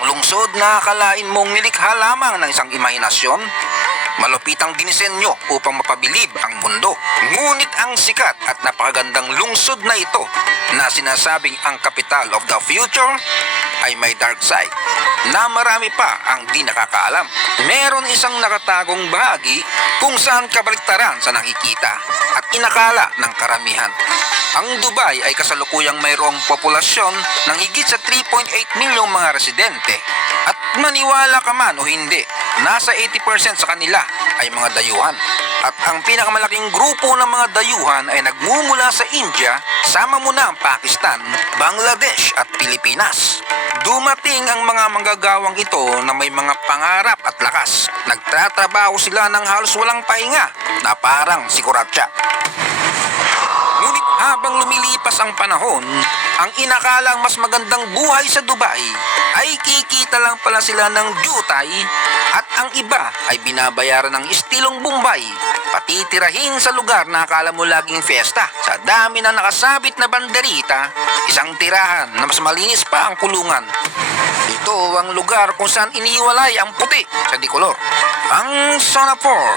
Ang lungsod na akalain mong nilikha lamang ng isang imahinasyon, malupitang dinisenyo upang mapabilib ang mundo. Ngunit ang sikat at napakagandang lungsod na ito na sinasabing ang capital of the future ay may dark side na marami pa ang di nakakaalam. Meron isang nakatagong bahagi kung saan kabaliktaran sa nakikita at inakala ng karamihan. Ang Dubai ay kasalukuyang mayroong populasyon ng higit sa 3.8 milyong mga residente at maniwala ka man o hindi, nasa 80% sa kanila ay mga dayuhan. At ang pinakamalaking grupo ng mga dayuhan ay nagmumula sa India, sama mo na ang Pakistan, Bangladesh at Pilipinas. Dumating ang mga manggagawang ito na may mga pangarap at lakas. Nagtatrabaho sila ng halos walang pahinga na parang si Kuratsa. Ngunit habang lumilipas ang panahon, ang inakalang mas magandang buhay sa Dubai ay kikita lang pala sila ng jutay at ang iba ay binabayaran ng istilong Bombay. Pati tirahin sa lugar na akala mo laging fiesta. Sa dami na nakasabit na banderita, isang tirahan na mas malinis pa ang kulungan. Ito ang lugar kung saan iniwalay ang puti sa dikolor. Ang Sonapur.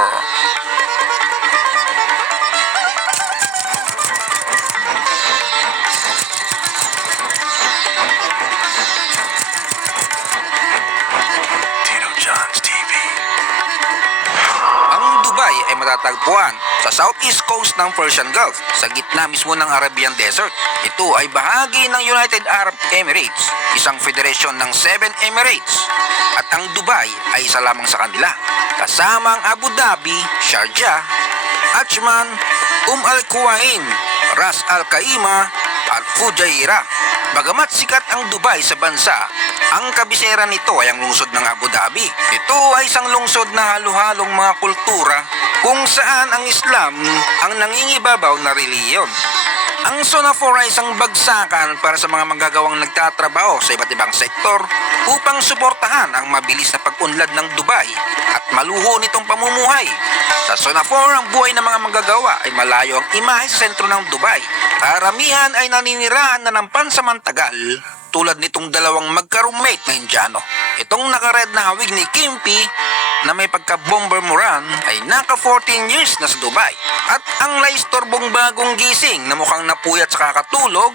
Dubai ay matatagpuan sa southeast coast ng Persian Gulf, sa gitna mismo ng Arabian Desert. Ito ay bahagi ng United Arab Emirates, isang federasyon ng 7 Emirates. At ang Dubai ay isa lamang sa kanila, kasama ang Abu Dhabi, Sharjah, Ajman, Al Quwain, Ras Al Khaimah at Fujairah. Bagamat sikat ang Dubai sa bansa, ang kabisera nito ay ang lungsod ng Abu Dhabi. Ito ay isang lungsod na halo-halong mga kultura kung saan ang Islam ang nangingibabaw na reliyon. Ang Sonapur ay isang bagsakan para sa mga manggagawang nagtatrabaho sa iba't ibang sektor upang suportahan ang mabilis na pag-unlad ng Dubai at maluho nitong pamumuhay. Sa Sonapur, ang buhay ng mga manggagawa ay malayo ang imahe sa sentro ng Dubai. Karamihan ay naninirahan na ng pansamantagal tulad nitong dalawang magka-roommate na Indiano. Itong naka-red na hawig ni Kimpi na may pagka-bomber Moran ay naka 14 years na sa Dubai. At ang laistorbong bagong gising na mukhang napuyat sa kakatulog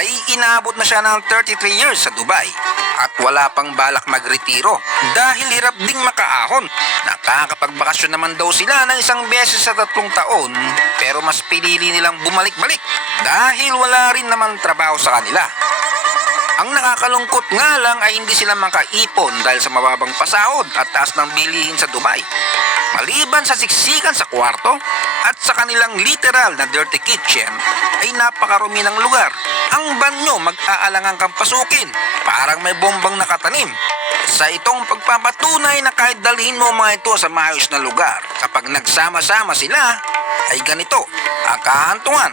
ay inaabot na siya ng 33 years sa Dubai. At wala pang balak magretiro dahil hirap ding makaahon. Nakakapagbakasyon naman daw sila ng isang beses sa 3 taon, pero mas pinili nilang bumalik-balik dahil wala rin naman trabaho sa kanila. Ang nakakalungkot nga lang ay hindi sila makaipon dahil sa mababang pasahod at taas ng bilihin sa Dubai. Maliban sa siksikan sa kwarto at sa kanilang literal na dirty kitchen, ay napakarumi ng lugar. Ang banyo mag-aalangan kang pasukin, parang may bombang nakatanim. Sa itong pagpapatunay na kahit dalhin mo mga ito sa maayos na lugar, kapag nagsama-sama sila, ay ganito ang kahantungan.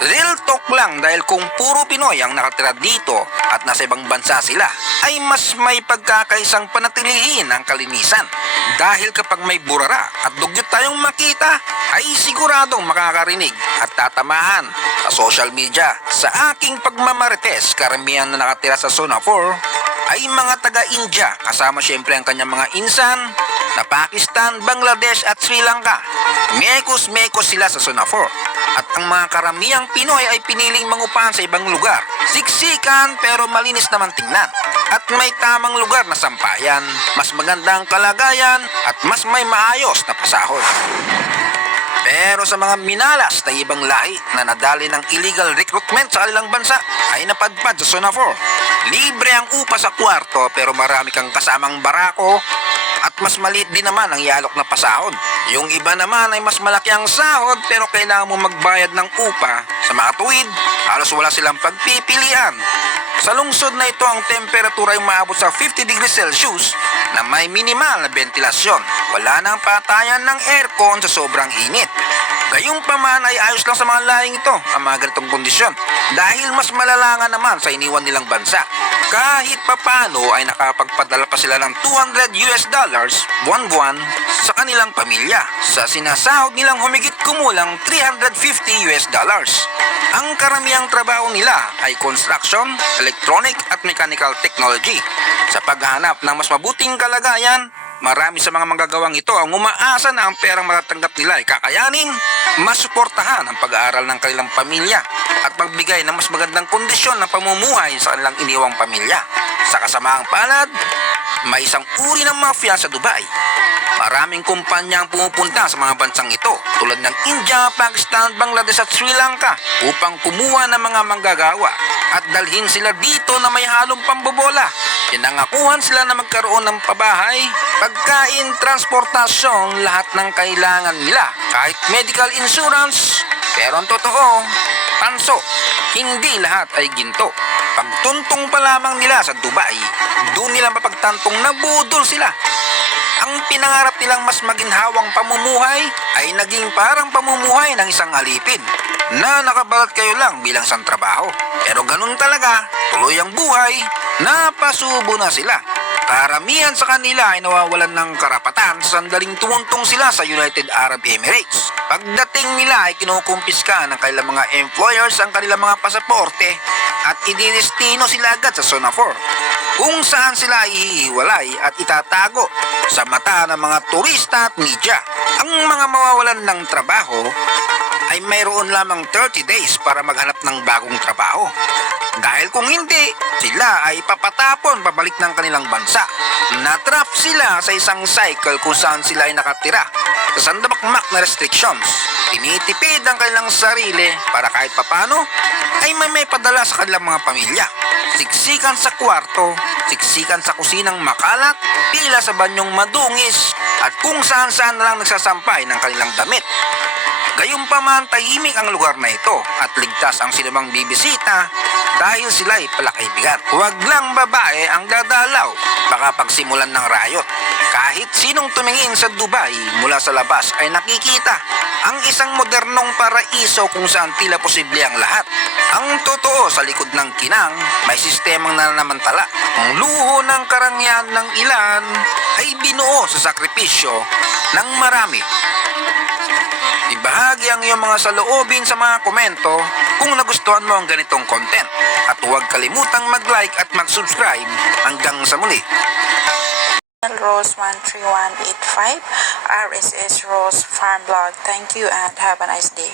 Real talk lang, dahil kung puro Pinoy ang nakatira dito at nasa ibang bansa sila, ay mas may pagkakaisang panatilihin ang kalinisan. Dahil kapag may burara at dugyot tayong makita, ay siguradong makakarinig at tatamaan sa social media. Sa aking pagmamarites, karamihan na nakatira sa Sonapur ay mga taga-India, kasama siyempre ang kanyang mga insan na Pakistan, Bangladesh at Sri Lanka. Mekos-mekos sila sa Sonapur. At ang mga karamihang Pinoy ay piniling mangupahan sa ibang lugar. Siksikan pero malinis naman tingnan. At may tamang lugar na sampayan, mas magandang kalagayan at mas may maayos na pasahod. Pero sa mga minalas na ibang lahi na nadali ng illegal recruitment sa kanilang bansa ay napadpad sa Sonapur. Libre ang upa sa kwarto pero marami kang kasamang barako at mas maliit din naman ang yalok na pasahod. Yung iba naman ay mas malaki ang sahod pero kailangan mo magbayad ng upa. Sa mga tuwid, halos wala silang pagpipilian. Sa lungsod na ito, ang temperatura ay maabot sa 50 degrees Celsius na may minimal na ventilasyon. Wala nang patayan ng aircon sa sobrang init. Gayunpaman ay ayos lang sa mga lahing ito ang mga ganitong kondisyon dahil mas malala nga naman sa iniwan nilang bansa. Kahit papano ay nakapagpadala pa sila ng $200 buwan-buwan sa kanilang pamilya sa sinasahod nilang humigit kumulang $350. Ang karamihang trabaho nila ay construction, electronic at mechanical technology. Sa paghahanap ng mas mabuting kalagayan, marami sa mga manggagawang ito ang umaasa na ang perang matatanggap nila ay kakayanin masuportahan ang pag-aaral ng kanilang pamilya at magbigay ng mas magandang kondisyon ng pamumuhay sa kanilang iniwang pamilya. Sa kasamaang palad, may isang uri ng mafia sa Dubai. Maraming kumpanya ang pumupunta sa mga bansang ito tulad ng India, Pakistan, Bangladesh at Sri Lanka upang kumuha ng mga manggagawa at dalhin sila dito na may halong pambobola. Pinangakuhan sila na magkaroon ng pabahay, pagkain, transportasyon, lahat ng kailangan nila, kahit medical insurance. Pero ang totoo, tanso, hindi lahat ay ginto. Pagtuntong pa lamang nila sa Dubai, doon nila mapagtantong nabudol sila. Ang pinangarap nilang mas maginhawang pamumuhay ay naging parang pamumuhay ng isang alipin na nakabalat kayo lang bilang isang trabaho. Pero ganun talaga, tuloy ang buhay, napasubo na sila. Karamihan sa kanila ay nawawalan ng karapatan sa sandaling tumuntong sila sa United Arab Emirates. Pagdating nila ay kinukumpiska ng kanilang mga employers ang kanilang mga pasaporte at idinestino sila agad sa Zona 4, kung saan sila ihiwalay at itatago sa mata ng mga turista at media. Ang mga mawawalan ng trabaho ay mayroon lamang 30 days para maghanap ng bagong trabaho. Dahil kung hindi, sila ay papatapon pabalik ng kanilang bansa. Natrap sila sa isang cycle kung saan sila ay nakatira sa sandabakmak na restrictions. Tinitipid ang kanilang sarili para kahit papano ay may padala sa kanilang mga pamilya. Siksikan sa kwarto, siksikan sa kusinang makalat, pila sa banyong madungis at kung saan-saan na lang nagsasampay ng kanilang damit. Gayunpaman tahimik ang lugar na ito at ligtas ang sinumang bibisita dahil sila'y palakaibigan. Huwag lang babae ang dadalaw, baka pagsimulan ng riot. Kahit sinong tumingin sa Dubai mula sa labas ay nakikita ang isang modernong paraiso kung saan tila posible ang lahat. Ang totoo sa likod ng kinang, may sistemang nananamantala. Ang luho ng karangyaan ng ilan ay binuo sa sakripisyo ng marami. Ibahagi ang iyong mga saloobin sa mga komento kung nagustuhan mo ang ganitong content. At huwag kalimutang mag-like at mag-subscribe hanggang sa muli. Rose 13185 RSS Rose Farm Blog. Thank you and have a nice day.